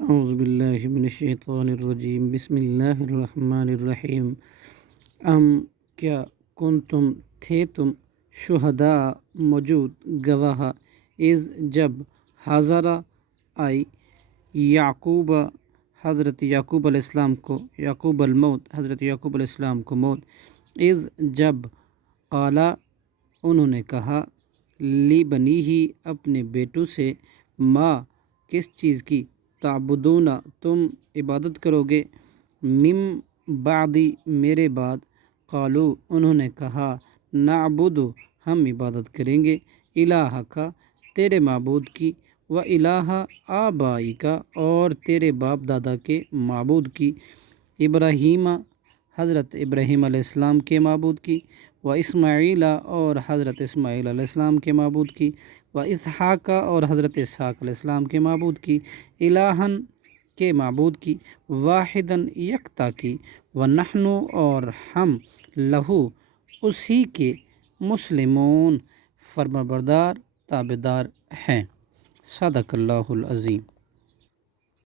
اعوذ باللہ من الشیطان الرجیم، بسم اللہ الرحمن الرحیم۔ کیا کنتم تھے تم شہداء موجود گواہ، اذ جب حضر آئی یعقوب حضرت یعقوب علیہ السلام کو، یعقوب الموت حضرت یعقوب علیہ السلام کو موت، اذ جب قالا انہوں نے کہا، لی بنی ہی اپنے بیٹوں سے، ما کس چیز کی، تعبدون تم عبادت کرو گے، من بعدی میرے بعد، قالو انہوں نے کہا، نعبد ہم عبادت کریں گے، الہ کا تیرے معبود کی، و الہ آبائی کا اور تیرے باپ دادا کے معبود کی، ابراہیم حضرت ابراہیم علیہ السلام کے معبود کی، و اسماعیل اور حضرت اسماعیل علیہ السلام کے معبود کی، و اسحاق اور حضرت اسحاق علیہ السلام کے معبود کی، الہن کے معبود کی، واحدن یکتا کی، و نحن اور ہم، لہو اسی کے، مسلمون فرمانبردار تابعدار ہیں۔ صدق اللہ العظیم۔